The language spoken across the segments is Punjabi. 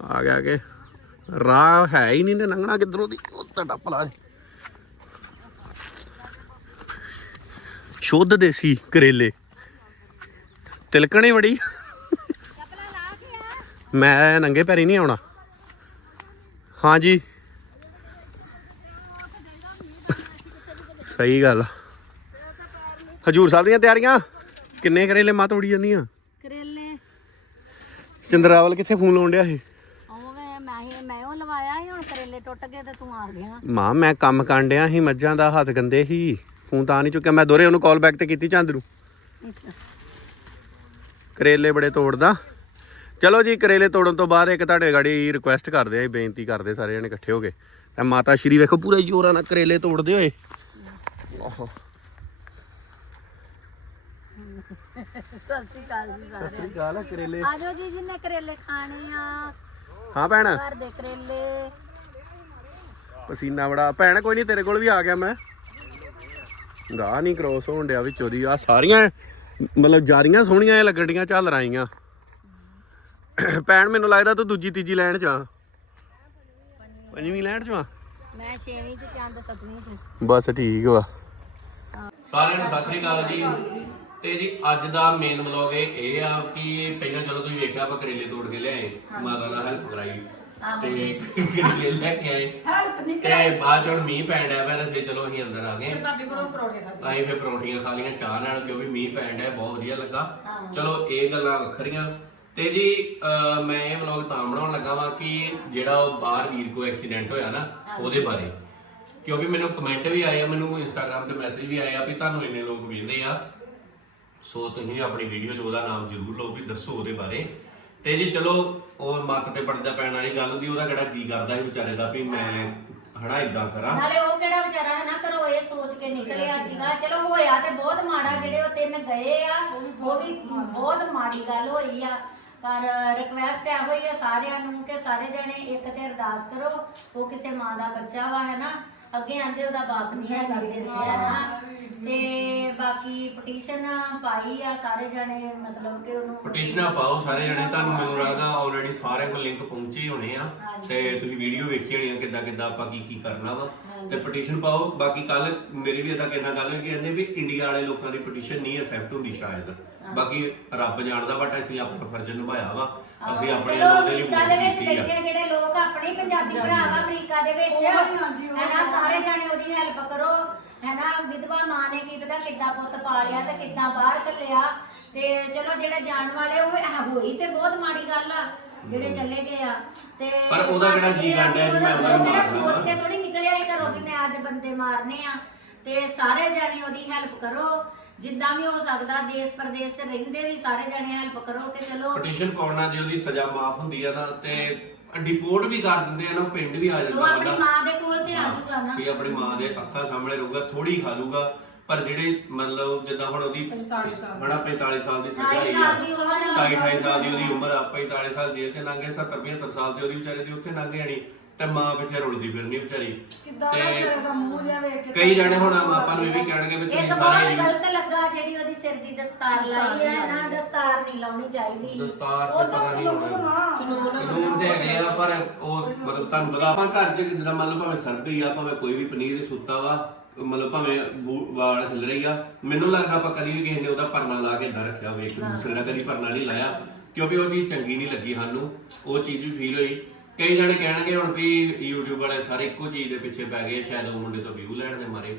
ਆ ਗਿਆ ਕਿ ਰਾਹ ਹੈ ਹੀ ਨਹੀਂ ਨੇ ਲੰਘਣਾ ਕਿੱਧਰੋਂ ਦੀ? ਉਹ ਤੁਹਾਡਾ ਭਲਾ ਸ਼ੁੱਧ ਦੇਸੀ ਕਰੇਲੇ। ਤਿਲਕਣੇ ਬੜੀ। ਮੈਂ ਨੰਗੇ ਪੈਰੀ ਨਹੀਂ ਆਉਣਾ। ਹਾਂਜੀ ਸਹੀ ਗੱਲ। ਹਜੂਰ ਸਾਹਿਬ ਦੀਆਂ ਤਿਆਰੀਆਂ? ਕਿੰਨੇ ਕਰੇਲੇ ਮਾਤ ਉੜੀ ਜਾਂਦੀਆਂ? ਕਰੇਲੇ। ਚੰਦਰਾਵਲ ਕਿੱਥੇ ਫੋਨ ਲਾਉਣ ਡਿਆ ਇਹ ਓਵੇਂ ਮੈਂ ਹੀ ਮੈਂ ਉਹ ਲਵਾਇਆ ਸੀ ਹੁਣ ਕਰੇਲੇ ਟੁੱਟ ਗਏ ਤੇ ਤੂੰ ਆ ਗਿਆ ਮਾਂ ਮੈਂ ਕੰਮ ਕਰਨ ਡਿਆ ਸੀ ਮੱਝਾਂ ਦਾ ਹੱਥ ਗੰਦੇ ਸੀ ਫੋਨ ਤਾਂ ਨਹੀਂ ਚੁੱਕਿਆ। ਮੈਂ ਦੋਰੇ ਉਹਨੂੰ ਕਾਲ ਬੈਕ ਤੇ ਕੀਤੀ ਚੰਦ ਨੂੰ ਕਰੇਲੇ ਬੜੇ ਤੋੜਦਾ। ਚਲੋ ਜੀ ਕਰੇਲੇ ਤੋੜਨ ਤੋਂ ਬਾਅਦ ਇੱਕ ਤੁਹਾਡੇ ਗਾੜੀ ਰਿਕੁਐਸਟ ਕਰਦੇ ਆ ਬੇਨਤੀ ਕਰਦੇ ਸਾਰੇ ਜਣੇ ਇਕੱਠੇ ਹੋ ਕੇ। ਤੇ ਮਾਤਾ ਸ਼੍ਰੀ ਵੇਖੋ ਪੂਰੇ ਜੋਰਾਂ ਨਾਲ ਕਰੇਲੇ ਤੋੜਦੇ ਹੋਏ। ਆਹੋ। ਸਤਿ ਸ਼੍ਰੀ ਅਕਾਲ ਜੀ ਸਾਰੇ ਸ੍ਰੀ ਅਕਾਲ ਕਰੇਲੇ। ਆ ਜਾਓ ਜੀ ਜਿੰਨੇ ਕਰੇਲੇ ਖਾਣੇ ਆ। ਹਾਂ ਭੈਣ। ਘਰ ਦੇ ਕਰੇਲੇ। ਪਸੀਨਾ ਬੜਾ। ਭੈਣ ਕੋਈ ਨਹੀਂ ਤੇਰੇ ਕੋਲ ਵੀ ਆ ਗਿਆ ਮੈਂ। ਰਾਹ ਨਹੀਂ ਕ੍ਰੋਸ ਹੋਣ ਡਿਆ ਵਿੱਚੋਂ ਦੀ। ਆ ਸਾਰੀਆਂ ਮਤਲਬ ਜਾਰੀਆਂ ਸੋਹਣੀਆਂ ਇਹ ਲੱਗਣ ਡੀਆਂ ਝੱਲ ਰਾਈਆਂ ਭੈਣ ਮੈਨੂੰ ਲੱਗਦਾ ਤੂੰ ਦੂਜੀ ਤੀਜੀ ਲੈਣ ਚ ਆ। ਪੰਜਵੀਂ ਲੈਣ ਚ ਆ? ਮੈਂ 6ਵੀਂ ਚ ਚੰਦ 7ਵੀਂ ਚ। ਬਸ ਠੀਕ ਵਾ। ਸਾਰਿਆਂ ਨੂੰ ਸਤਿ ਸ੍ਰੀ ਅਕਾਲ ਜੀ। ਤੇ ਜੀ ਅੱਜ ਦਾ ਮੇਨ ਵਲੌਗ ਇਹ ਆ ਕਿ ਪਹਿਲਾਂ ਚਲੋ ਤੁਸੀਂ ਵੇਖਿਆ ਆਪਾਂ ਕਰੇਲੇ ਤੋੜ ਕੇ ਲਿਆਏ। ਮਾਤਾ ਨਾਲ ਹੈਲਪ ਕਰਾਈ। ਤੇ ਕਰੇਲੇ ਲੈ ਕੇ ਆਏ। ਤੇ ਬਾਅਦ ਚੋਂ ਮੀਂਹ ਪੈਣ ਡਿਆ ਪਿਆ ਤੇ ਫਿਰ ਚਲੋ ਅਸੀਂ ਅੰਦਰ ਆ ਗਏ। ਭਾਬੀ ਕੋਲੋਂ ਪਰੌਂਠੇ ਖਾਦੇ ਅਸੀਂ ਫਿਰ ਪਰੌਂਠੀਆਂ ਖਾ ਲਈਆਂ ਚਾਹ ਨਾਲ ਕਿਉਂਕਿ ਮੀਂਹ ਪੈਣ ਡਿਆ ਬਹੁਤ ਵਧੀਆ ਲੱਗਾ। ਚਲੋ ਇਹ ਗੱਲਾਂ ਵੱਖਰੀਆਂ। ਤੇ ਜੀ ਅਹ ਮੈਂ ਇਹ ਵਲੌਗ ਤਾਂ ਬਣਾਉਣ ਲੱਗਾ ਵਾਂ ਕਿ ਜਿਹੜਾ ਉਹ ਬਾਹਰ ਵੀਰ ਕੋ ਐਕਸੀਡੈਂਟ ਹੋਇਆ ਨਾ ਉਹਦੇ ਬਾਰੇ। ਕਿਉਂਕਿ ਮੈਨੂੰ ਕਮੈਂਟ ਵੀ ਆਏ ਆ ਮੈਨੂੰ ਇੰਸਟਾਗ੍ਰam ਤੇ ਮੈਸੇਜ ਵੀ ਆਏ ਆ ਵੀ ਤੁਹਾਨੂੰ ਇੰਨੇ ਲੋਕ ਵੇਖਦੇ ਆ। ਸੋ ਤੁਸੀਂ ਆਪਣੀ ਵੀਡੀਓ 'ਚ ਉਹਦਾ ਨਾਮ ਜ਼ਰੂਰ ਲਓ ਵੀ ਦੱਸੋ ਉਹਦੇ ਬਾਰੇ। ਤੇ ਜੀ ਚਲੋ ਉਹ ਮੱਤ ਤੇ ਪੜਦਾ ਪੈਣ ਵਾਲੀ ਗੱਲ ਹੁੰਦੀ ਉਹਦਾ ਕਿਹੜਾ ਜੀ ਕਰਦਾ ਸੀ ਵਿਚਾਰੇ ਦਾ ਵੀ ਮੈਂ ਹਨਾ ਇਦਾਂ ਕਰਾਂ। ਨਾਲੇ ਉਹ ਕਿਹੜਾ ਵਿਚਾਰਾ ਹੈ ਨਾ ਘਰੋਂ ਇਹ ਸੋਚ ਕੇ ਨਿਕਲਿਆ ਸੀਗਾ। ਚਲੋ ਹੋਇਆ ਤੇ ਬਹੁਤ ਮਾੜਾ ਜਿਹੜੇ ਉਹ ਤਿੰਨ ਗਏ ਆ ਉਹ ਵੀ ਬਹੁਤ ਮਾੜੀ ਗੱਲ ਹੋਈ ਆ। ਪਰ ਰਿਕਵੈਸਟ ਹੈ ਹੋਈ ਆ ਸਾਰਿਆਂ ਨੂੰ ਕਿ ਸਾਰੇ ਜਣੇ ਇੱਕ ਤੇ ਅਰਦਾਸ ਕਰੋ ਉਹ ਕਿਸੇ ਮਾਂ ਦਾ ਬੱਚਾ ਵਾ ਹੈ ਨਾ ਅੱਗੇ ਆਂਦੇ ਉਹਦਾ ਬਾਪ ਨਹੀਂ ਹੈ ਕਿਸੇ ਦੇ ਹੈ ਨਾ ਤੇ ਬਾਕੀ ਪਟੀਸ਼ਨ ਪਾਈ ਆ ਸਾਰੇ ਜਣੇ ਮਤਲਬ ਕਿ ਉਹਨੂੰ ਪਟੀਸ਼ਨਾਂ ਪਾਓ ਸਾਰੇ ਜਣੇ ਤੁਹਾਨੂੰ ਮੈਨੂੰ ਲੱਗਦਾ ਆਲਰੇਡੀ ਸਾਰਿਆਂ ਕੋਲ ਲਿੰਕ ਪਹੁੰਚੇ ਹੀ ਹੋਣੇ ਆ। ਤੇ ਤੁਸੀਂ ਵੀਡੀਓ ਵੇਖੀ ਹੋਣੀ ਆ ਕਿੱਦਾਂ ਕਿੱਦਾਂ ਆਪਾਂ ਕੀ ਕੀ ਕਰਨਾ ਵਾ। ਤੇ ਪਟੀਸ਼ਨ ਪਾਓ। ਬਾਕੀ ਕੱਲ ਮੇਰੀ ਵੀ ਇਹਦਾ ਕਹਿਣਾ ਗੱਲ ਹੋਈ ਕਿ ਕਹਿੰਦੇ ਵੀ ਇੰਡੀਆ ਵਾਲੇ ਲੋਕਾਂ ਦੀ ਪਟੀਸ਼ਨ ਨਹੀਂ ਐਕਸੈਪਟ ਹੁੰਦੀ ਸ਼ਾਇਦ। ਬਾਕੀ ਰੱਬ ਜਾਣਦਾ ਬਟ ਅਸੀਂ ਆਪਣਾ ਫਰਜ਼ ਨਿਭਾਇਆ ਵਾ। ਅਸੀਂ ਆਪਣੇ ਚਲੋ ਲੋਕਾਂ ਦੀ ਅਮਰੀਕਾ ਦੇ ਵਿੱਚ ਬੈਠੇ ਆ ਜਿਹੜੇ ਲੋਕ ਆਪਣੇ ਪੰਜਾਬੀ ਭਰਾ ਵਾ ਅਮਰੀਕਾ ਦੇ ਵਿੱਚ। ਹੈਨਾ ਸਾਰੇ ਜਾਣੇ ਉਹਦੀ ਹੈਲਪ ਕਰੋ। ਹੈਨਾ ਵਿਧਵਾ ਮਾਂ ਨੇ ਕੀ ਪਤਾ ਕਿੱਦਾਂ ਪੁੱਤ ਪਾਲਿਆ ਤੇ ਕਿੱਦਾਂ ਬਾਹਰ ਕੱਲਿਆ। ਤੇ ਚਲੋ ਜਿਹੜੇ ਜਾਣ ਵਾਲੇ ਉਹ ਹੈ ਹੋਈ ਤੇ ਬਹੁਤ ਮਾੜੀ ਗੱਲ ਆ ਜਿਹੜੇ ਚੱਲੇ ਗਏ ਆ। ਤੇ ਪਰ ਉਹਦਾ ਕਿਹੜਾ ਜੀਅ ਕਰਦਾ ਕਿ ਮੈਂ ਉਹਨੂੰ ਉਹ ਮੇਰਾ ਸੋਚ ਕੇ ਥੋੜੀ ਨਿਕਲਿਆ ਇਹ ਘਰੋਂ ਵੀ ਮੈਂ ਅੱਜ ਬੰਦੇ ਮਾਰਨੇ ਆ। ਤੇ ਸਾਰੇ ਜਾਣੇ ਉਹਦੀ ਹੈਲਪ ਕਰੋ। ਜਿੱਦਾਂ ਵੀ ਹੋ ਸਕਦਾ ਦੇਸ਼ ਪ੍ਰਦੇਸ਼ 'ਚ ਰਹਿੰਦੇ ਵੀ ਸਾਰੇ ਜਾਣੇ ਹੈਲਪ ਕਰੋ ਕਿ ਚਲੋ। ਪਟੀਸ਼ਨ ਪਾਉਣਾ ਜੇ ਉਹਦੀ ਸਜ਼ਾ ਮਾਫ ਹੁੰਦੀ ਆ ਨਾ ਤੇ ਡਿਪੋਰਟ ਵੀ ਕਰ ਦਿੰਦੇ ਆ ਨਾ ਪਿੰਡ ਵੀ ਆ ਉਹ ਜਾਂਦਾ ਆਪਣੀ ਮਾਂ ਦੇ ਕੋਲ ਤੇ ਆ ਜਾਊਗਾ ਨਾ। ਵੀ ਆਪਣੀ ਮਾਂ ਦੇ ਅੱਖਾਂ ਸਾਹਮਣੇ ਰਹੂਗਾ ਥੋੜੀ ਖਾ ਲੂਗਾ ਪਰ ਜਿਹੜੇ ਮਤਲਬ ਜਿੱਦਾਂ ਹੁਣ ਉਹਦੀ 45 ਸਾਲ ਹਣਾ 45 ਸਾਲ ਦੀ ਸਜ਼ਾ 28 ਹੋਈ ਆ। 27 28 ਸਾਲ ਦੀ ਉਹਦੀ ਉਮਰ ਆ 45 ਸਾਲ ਜੇਲ੍ਹ 'ਚ ਲੰਘੇ 70 75 ਸਾਲ ਤੇ ਉਹਦੀ ਵਿਚਾਰੇ ਦੀ ਉੱਥੇ ਲੰਘ ਜਾਣੀ ਤੇ ਮਾਂ ਪਿੱਛੇ ਰੁਲਦੀ ਫਿਰਨੀ ਵਿਚਾਰੀ। ਕਿੱਦਾਂ ਦਾ ਤੇਰੇ ਦਾ ਮੂੰਹ ਜਿਹਾ ਵੇਖ ਕੇ ਕਈ ਜਾਣੇ ਹੁਣ ਆਪਾਂ ਨੂੰ ਇਹ ਵੀ ਕਹਿਣਗੇ ਵੀ ਇੱਕ ਤੁਸੀਂ ਬਹੁਤ ਸਾਰੇ ਗਲਤ ਲੱਗਾ ਜਿਹੜੀ ਉਹਦੀ ਸਿਰ ਦੀ ਦਸਤਾਰ ਲਾਈ ਹੈ ਨਾ ਦਸਤਾਰ ਨਹੀਂ ਲਾਉਣੀ ਚਾਹੀਦੀ। ਦਸਤਾਰ ਤੇ ਉਹ ਪਤਾ ਤਾਂ ਨਹੀਂ ਹੋਣਾ। ਵਾ। ਕਾਨੂੰਨ ਤੇ ਹੈਗੇ ਆ ਪਰ ਉਹ ਮਤਲਬ ਤੁਹਾਨੂੰ ਪਤਾ ਆਪਾਂ ਘਰ 'ਚ ਜਿੱਦਾਂ ਮੰਨ ਲਓ ਭਾਵੇਂ ਸਰਦੀ ਆ ਭਾਵੇਂ ਕੋਈ ਵੀ ਪਨੀਰ ਦੀ ਸੁੱਤਾ ਵਾ ਮਤਲਬ ਭਾਵੇਂ ਬੂ- ਵਾਲ ਖਿਲ ਰਹੀ ਆ ਮੈਨੂੰ ਲੱਗਦਾ ਆਪਾਂ ਕਦੀ ਵੀ ਕਿਸੇ ਨੇ ਉਹਦਾ ਪਰਨਾ ਲਾ ਕੇ ਇਦਾਂ ਰੱਖਿਆ ਹੋਵੇ ਇੱਕ ਦੂਸਰੇ ਦਾ ਕਦੀ ਪਰਨਾ ਨਹੀਂ ਲਾਇਆ ਕਿਉਂਕਿ ਉਹ ਚੀਜ਼ ਚੰਗੀ ਨਹੀਂ ਲੱਗੀ ਸਾਨੂੰ ਉਹ ਚੀਜ਼ ਵੀ ਫੀਲ ਹੋਈ। ਕਈ ਜਣੇ ਕਹਿਣਗੇ ਹੁਣ ਵੀ YouTube ਵਾਲੇ ਸਾਰੇ ਇੱਕੋ ਚੀਜ਼ ਦੇ ਪਿੱਛੇ ਪੈ ਗਏ ਸ਼ਾਇਦ ਉਹ ਮੁੰਡੇ ਤੋਂ ਵਿਊ ਲੈਣ ਦੇ ਮਾਰੇ।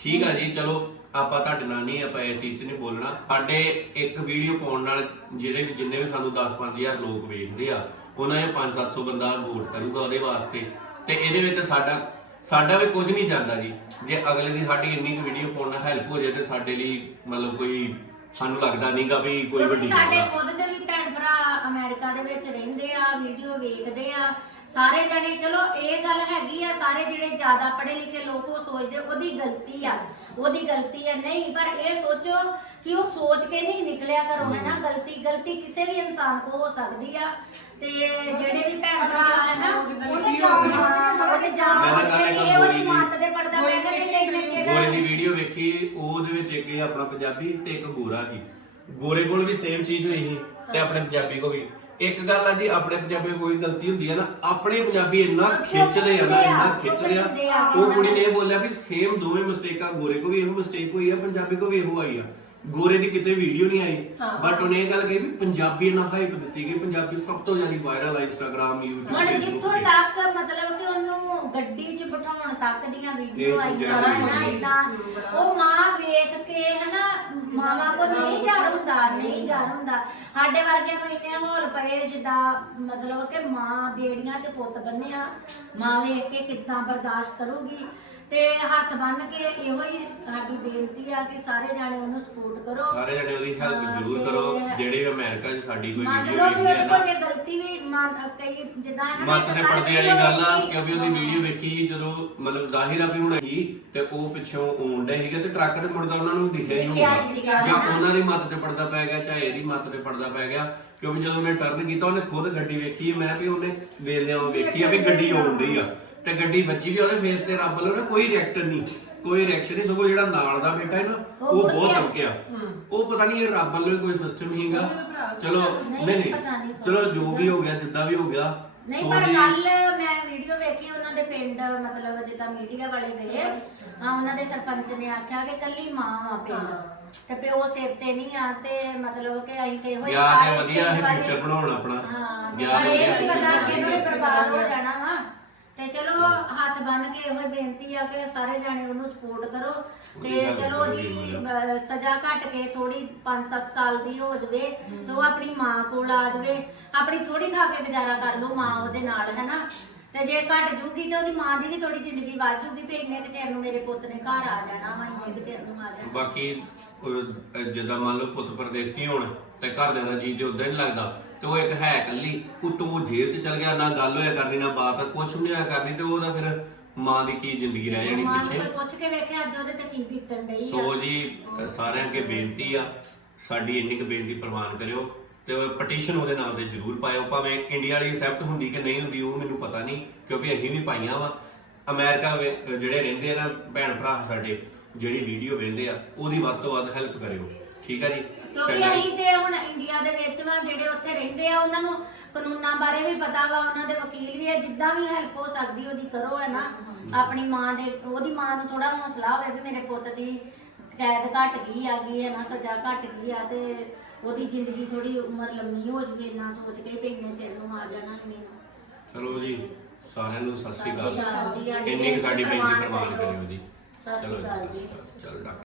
ਠੀਕ ਆ ਜੀ ਚਲੋ ਆਪਾਂ ਤੁਹਾਡੇ ਨਾਲ ਨਹੀਂ ਆਪਾਂ ਇਸ ਚੀਜ਼ 'ਚ ਨਹੀਂ ਬੋਲਣਾ। ਸਾਡੇ ਇੱਕ ਵੀਡੀਓ ਪਾਉਣ ਨਾਲ ਜਿਹੜੇ ਵੀ ਜਿੰਨੇ ਵੀ ਸਾਨੂੰ 10-5000 ਲੋਕ ਵੇਖਦੇ ਆ ਉਹਨਾਂ ਦੇ 5-700 ਬੰਦਾ ਵੋਟ ਕਰੂਗਾ ਉਹਦੇ ਵਾਸਤੇ। ਤੇ ਇਹਦੇ ਵਿੱਚ ਸਾਡਾ ਸਾਡਾ ਵੀ ਕੁਝ ਨਹੀਂ ਜਾਂਦਾ ਜੀ। ਜੇ ਅਗਲੇ ਦੀ ਸਾਡੀ ਇੰਨੀ ਕੁ ਵੀਡੀਓ ਪਾਉਣ ਨਾਲ ਹੈਲਪ ਹੋ ਜਾਏ ਤੇ ਸਾਡੇ ਲਈ ਮਤਲਬ ਕੋਈ ਸਾਨੂੰ ਲੱਗਦਾ ਨਹੀਂਗਾ ਵੀ ਕੋਈ ਵੱਡੀ ਸਾਡੇ ਗੱਲ ਆ। ਖੁਦ ਦੇ ਵੀ ਭੈਣ ਭਰਾ ਅਮਰੀਕਾ ਦੇ ਵਿੱਚ ਰਹਿੰਦੇ ਆ ਵੀਡੀਓ ਵੇਖਦੇ ਆ ਸਾਰੇ ਜਣੇ ਚਲੋ ਇਹ ਗੱਲ ਹੈਗੀ ਆ ਸਾਰੇ ਜਿਹੜੇ ਜ਼ਿਆਦਾ ਪੜ੍ਹੇ ਲਿਖੇ ਲੋਕ ਉਹ ਸੋਚਦੇ ਉਹਦੀ ਗਲਤੀ ਆ ਉਹਦੀ ਗਲਤੀ ਆ ਨਹੀਂ ਪਰ ਇਹ ਸੋਚੋ ਕਿ ਉਹ ਸੋਚ ਕੇ ਨਹੀਂ ਨਿਕਲਿਆ ਕਰੋ ਹੈ ਨਾ ਗਲਤੀ ਗਲਤੀ ਕਿਸੇ ਵੀ ਇਨਸਾਨ ਕੋ ਹੋ ਸਕਦੀ ਆ ਤੇ ਜਿਹੜੇ ਵੀ ਭੈਣ ਭਰਾ ਹੈ ਨਾ ਉਹਦੇ ਜਾਣ ਉਹਦੇ ਜਾਣ ਕਹਿੰਦਾ ਇਹ ਉਹਦੀ ਮੱਤ ਦੇ ਪੜਦਾ ਪੈ ਗਿਆ ਕਿ ਦੇਖਣੇ ਚਾਹੀਦਾ ਦੀ ਵੀਡੀਓ ਵੇਖੀ ਉਹਦੇ ਵਿੱਚ ਇੱਕ ਇਹ ਆਪਣਾ ਪੰਜਾਬੀ ਤੇ ਇੱਕ ਗੋਰਾ ਸੀ। ਗੋਰੇ ਕੋਲ ਵੀ ਸੇਮ ਚੀਜ਼ ਹੋਈ ਸੀ ਤੇ ਆਪਣੇ ਪੰਜਾਬੀ ਕੋਲ ਵੀ। ਇੱਕ ਗੱਲ ਆ ਜੀ ਆਪਣੇ ਪੰਜਾਬੀ ਕੋਈ ਗਲਤੀ ਹੁੰਦੀ ਹੈ ਨਾ ਆਪਣੇ ਪੰਜਾਬੀ ਇੰਨਾ ਖਿੱਚਦੇ ਆ? ਨਾ ਇੰਨਾ ਖਿੱਚਦੇ ਆ? ਉਹ ਕੁੜੀ ਨੇ ਇਹ ਬੋਲਿਆ ਵੀ ਸੇਮ ਦੋਵੇਂ ਮਿਸਟੇਕਾਂ ਗੋਰੇ ਕੋ ਵੀ ਇਹੋ ਮਿਸਟੇਕ ਹੋਈ ਆ ਪੰਜਾਬੀ ਕੋ ਵੀ ਇਹੋ ਆਈ ਆ। ਗੋਰੇ ਦੀ ਕਿਤੇ ਵੀਡੀਓ ਨਹੀਂ ਆਈ ਬਟ ਉਹਨੇ ਇਹ ਗੱਲ ਕਹੀ ਵੀ ਪੰਜਾਬੀ ਇੰਨਾ ਹਾਈਪ ਦਿੱਤੀ ਗਈ ਪੰਜਾਬੀ ਸਭ ਤੋਂ ਜ਼ਿਆਦਾ ਵਾਇਰਲ ਆ ਇੰਸਟਾਗ੍ਰam YouTube ਹੁਣ ਜਿੱਥੋਂ। ਤੱਕ ਮਤਲਬ ਕਿ ਉਹਨੂੰ ਗੱਡੀ 'ਚ ਬਿਠਾਉਣ ਤੱਕ ਦੀਆਂ ਵੀਡੀਓ ਆਈ ਸਾਰਾ ਕੁਝ। ਏਦਾਂ ਉਹ ਮਾਂ ਵੇਖ ਕੇ ਹਨਾ ਕੋ ਹੁੰਦਾ ਹੁੰਦਾ। ਸਾਡੇ ਵਰਗਿਆਂ ਨੂੰ ਇੰਨੇ ਹੌਲ ਪਏ ਜਿੱਦਾਂ ਮਤਲਬ ਕਿ ਮਾਂ ਬੇੜੀਆਂ 'ਚ ਪੁੱਤ ਬੰਨਿਆ ਮਾਂ ਵੇਖ ਕੇ ਕਿੱਦਾਂ ਬਰਦਾਸ਼ਤ ਕਰੂਗੀ। ਤੇ ਹੱਥ ਬੰਨ ਕੇ ਇਹੋ ਹੀ ਸਾਡੀ ਬੇਨਤੀ ਆ ਕਿ ਸਾਰੇ ਜਾਣੇ ਉਹਨੂੰ ਸਪੋਰਟ ਕਰੋ। ਸਾਰੇ ਜਣੇ ਉਹਦੀ ਹੈਲਪ ਹਾਂ, ਜ਼ਰੂਰ ਤੇ ਕਰੋ। ਜਿਹੜੇ ਵੀ ਅਮਰੀਕਾ 'ਚ ਸਾਡੀ ਕੋਈ ਮੰਨ ਵੀਡੀਓ ਲਓ ਵੇਖਦੇ ਆ ਨਾ। ਜੇ ਗਲਤੀ ਵੀ ਮੰਨ ਕਈ ਜਿੱਦਾਂ ਨਾ ਮੱਤ ਇੱਕ ਪਰਦੇ ਵਾਲੀ ਗੱਲ ਆ ਵੇਖੀ, ਕਿਉਂਕਿ ਉਹਦੀ ਵੀਡੀਓ ਵੇਖੀ ਜਦੋਂ ਮਤਲਬ ਜ਼ਾਹਿਰ ਆ ਵੀ ਹੁਣ ਹੀ ਤੇ ਉਹ ਪਿੱਛੋਂ ਆਉਣ ਡੇ ਸੀਗੇ ਤੇ ਟਰੱਕ ਤੇ ਮੁੜਦਾ ਉਹਨਾਂ ਨੂੰ ਦਿਖਿਆ ਹੀ ਦਿਖਿਆ ਹੋਊਗਾ। ਹੀ ਸੀਗਾ, ਜਾਂ ਹਨਾ। ਉਹਨਾਂ ਦੀ ਮੱਤ ਤੇ ਪਰਦਾ ਪੈ ਗਿਆ ਚਾਹੇ ਇਹਦੀ ਮੱਤ ਤੇ ਪਰਦਾ ਪੈ ਗਿਆ ਕਿਉਂਕਿ ਜਦੋਂ ਉਹਨੇ ਟਰਨ ਕੀਤਾ ਉਹਨੇ ਖੁਦ ਗੱਡੀ ਵੇਖੀ ਮੈਂ ਵੀ ਉਹਨੇ ਵੇਲਿਆਂ ਵੇਖੀ ਆ ਵੀ ਗੱਡੀ ਆਉਣ ਰਹੀ ਆ। ਤੇ ਗੱਡੀ ਵੱਜੀ ਵੀ ਉਹਦੇ ਫੇਸ ਤੇ ਰੱਬ ਵੱਲੋਂ ਨਾ ਕੋਈ ਰਿਐਕਸ਼ਨ ਨਹੀਂ। ਕੋਈ ਰਿਐਕਸ਼ਨ ਨਹੀਂ ਸਗੋਂ ਜਿਹੜਾ ਨਾਲ ਦਾ ਬੇਟਾ ਹੈ ਨਾ ਉਹ ਉਹ ਮੁੜ ਬਹੁਤ ਗਿਆ। ਉਹ ਪਤਾ ਨਹੀਂ ਇਹ ਰੱਬ ਵੱਲੋਂ ਕੋਈ ਸਿਸਟਮ ਹੀਗਾ। ਚਲੋ ਨਹੀਂ, ਨਹੀਂ ਨਹੀਂ। ਪਤਾ ਨਹੀਂ। ਚਲੋ ਜੋ ਵੀ ਹੋ ਗਿਆ ਜਿੱਦਾਂ ਵੀ ਹੋ ਗਿਆ ਨਹੀਂ ਪਰ ਕੱਲ ਮੈਂ ਵੀਡੀਓ ਵੇਖੀ ਉਹਨਾਂ ਦੇ ਪਿੰਡ ਮਤਲਬ ਜਿੱਦਾਂ ਮੀਡੀਆ ਵਾਲੇ ਗਏ। ਆ ਉਹਨਾਂ ਦੇ ਸਰਪੰਚ ਨੇ ਆਖਿਆ ਕਿ ਕੱਲੀ ਮਾਂ ਆ ਪਿੰਡ। ਤੇ ਪਿਓ ਸਿਰ ਤੇ ਨਹੀਂ ਆ ਤੇ ਮਤਲਬ ਕਿ ਅਸੀਂ ਤੇ ਇਹੋ ਹੀ ਤੇ ਸਾਰੇ ਵਧੀਆ ਹੈ ਵਾਲੇ- ਫਿਊਚਰ ਬਣਾਉਣ ਆਪਣਾ। ਹਾਂ ਪਰ ਤੇ ਇਹ ਨਹੀਂ ਪਤਾ ਕਿ ਇਹਨਾਂ। ਬਰਬਾਦ ਹੋ ਜਾਣਾ ਵਾ। ਤੇ ਚਲੋ ਹੱਥ ਬੰਨ ਕੇ ਇਹੋ ਹੀ ਬੇਨਤੀ ਆ ਕਿ ਸਾਰੇ ਜਾਣੇ ਉਹਨੂੰ ਸਪੋਰਟ ਕਰੋ ਤੇ ਚਲੋ ਉਹਦੀ ਅਹ, ਸਜ਼ਾ ਘਟ ਕੇ ਥੋੜੀ 5-7 ਸਾਲ ਦੀ ਹੋ ਜਵੇ ਤੇ ਉਹ ਆਪਣੀ ਮਾਂ ਕੋਲ ਆ ਜਵੇ ਆਪਣੀ ਥੋੜੀ ਖਾ ਕੇ ਗੁਜ਼ਾਰਾ ਕਰ ਲਓ ਮਾਂ ਉਹਦੇ ਨਾਲ ਹੈਨਾ? ਤੇ ਜੇ ਘਟ ਜੂਗੀ ਤੇ ਉਹਦੀ ਮਾਂ ਦੀ ਵੀ ਥੋੜੀ ਜ਼ਿੰਦਗੀ ਵੱਧ ਜੂਗੀ ਵੀ ਇੰਨੇ ਕੁ ਚਿਰ ਨੂੰ ਮੇਰੇ ਪੁੱਤ ਨੇ ਘਰ ਆ ਜਾਣਾ ਵਾ ਇੰਨੇ ਕੁ ਚਿਰ ਨੂੰ ਆ ਜਾਣਾ। ਬਾਕੀ ਜਿੱਦਾਂ ਮੰਨ ਲਓ ਪੁੱਤ ਪਰਦੇਸੀ ਹੋਣ ਤੇ ਘਰਦਿਆਂ ਦਾ ਜੀ ਤੇ ਉਦਾਂ ਨਹੀਂ ਲੱਗਦਾ ਤੇ ਉਹ ਇੱਕ ਹੈ ਇਕੱਲੀ ਉਤੋਂ ਜੇਲ੍ਹ 'ਚ ਚਲ ਗਿਆ ਨਾ ਗੱਲ ਹੋਇਆ ਕਰਨੀ ਨਾ ਬਾਤ ਕੁਛ ਨਹੀਂ ਹੋਇਆ ਕਰਨੀ ਤੇ ਉਹਦਾ ਫਿਰ ਮਾਂ ਦੀ ਕੀ ਜ਼ਿੰਦਗੀ ਰਹਿ ਜਾਣੀ ਮਾਂ ਨੂੰ ਪਿੱਛੇ। ਕੋਈ ਪੁੱਛ ਕੇ ਵੇਖਿਆ ਅੱਜ ਉਹਦੇ ਤੇ ਕੀ ਬੀਤਣ ਡਈ ਆ। ਸੋ ਜੀ ਸਾਰਿਆਂ ਅੱਗੇ ਬੇਨਤੀ ਆ ਸਾਡੀ ਇੰਨੀ ਕੁ ਬੇਨਤੀ ਪ੍ਰਵਾਨ ਕਰਿਓ ਤੇ ਪਟੀਸ਼ਨ ਉਹਦੇ ਨਾਮ ਤੇ ਜ਼ਰੂਰ ਪਾਇਓ ਭਾਵੇਂ ਇੰਡੀਆ ਵਾਲੀ ਐਕਸੈਪਟ ਹੁੰਦੀ ਕਿ ਨਹੀਂ ਹੁੰਦੀ ਉਹ ਮੈਨੂੰ ਪਤਾ ਨਹੀਂ ਕਿਉਂਕਿ ਅਸੀਂ ਵੀ ਪਾਈਆਂ ਵਾ। ਅਮਰੀਕਾ ਵੇ- ਜਿਹੜੇ ਰਹਿੰਦੇ ਆ ਨਾ ਭੈਣ ਭਰਾ ਸਾਡੇ ਜਿਹੜੀ ਵੀਡੀਓ ਵੇਖਦੇ ਆ ਉਹਦੀ ਵੱਧ ਤੋਂ ਵੱਧ ਹੈਲਪ ਕਰਿਓ। ਠੀਕ ਆ ਜੀ। ਕਿਉਂਕਿ ਚੰਗਾ ਜੀ। ਅਸੀਂ ਤੇ ਹੁਣ ਇੰਡੀਆ ਦੇ ਵਿੱਚ ਵਾ ਜਿਹੜੇ ਉੱਥੇ ਰਹਿੰਦੇ ਆ ਉਹਨਾਂ ਨੂੰ ਕਾਨੂੰਨਾਂ ਬਾਰੇ ਵੀ ਪਤਾ ਵਾ ਉਹਨਾਂ ਦੇ ਵਕੀਲ ਵੀ ਹੈ ਜਿੱਦਾਂ ਵੀ ਹੈਲਪ ਹੋ ਸਕਦੀ ਉਹਦੀ ਕਰੋ ਹੈ ਨਾ। ਆਪਣੀ ਮਾਂ ਦੇ ਉਹਦੀ ਮਾਂ ਨੂੰ ਥੋੜਾ ਹੌਸਲਾ ਹੋਵੇ ਵੀ ਮੇਰੇ ਪੁੱਤ ਦੀ ਕੈਦ ਘਟ ਗਈ ਆ ਗਈ ਹੈ ਨਾ ਸਜ਼ਾ ਘਟ ਗਈ ਆ ਤੇ ਉਹਦੀ ਜ਼ਿੰਦਗੀ ਥੋੜੀ ਉਮਰ ਲੰਮੀ ਹੋ ਜਵੇ ਨਾ ਸੋਚ ਕੇ ਵੀ ਇੰਨੇ ਚਿਰ ਨੂੰ ਆ ਜਾਣਾ ਇੰਨੇ ਨੂੰ ਚਲੋ ਜੀ ਸਾਰਿਆਂ ਨੂੰ ਸਤਿ ਸ਼੍ਰੀ ਅਕਾਲ। ਇੰਨੀ ਕੁ ਸਾਡੀ ਬੇਨਤੀ ਪ੍ਰਵਾਨ ਕਰਿਓ। ਜੀ। ਸਤਿ ਸ਼੍ਰੀ ਚਲੋ ਅਕਾਲ ਜੀ। ਚਲੋ ਡਾਕਟਰ।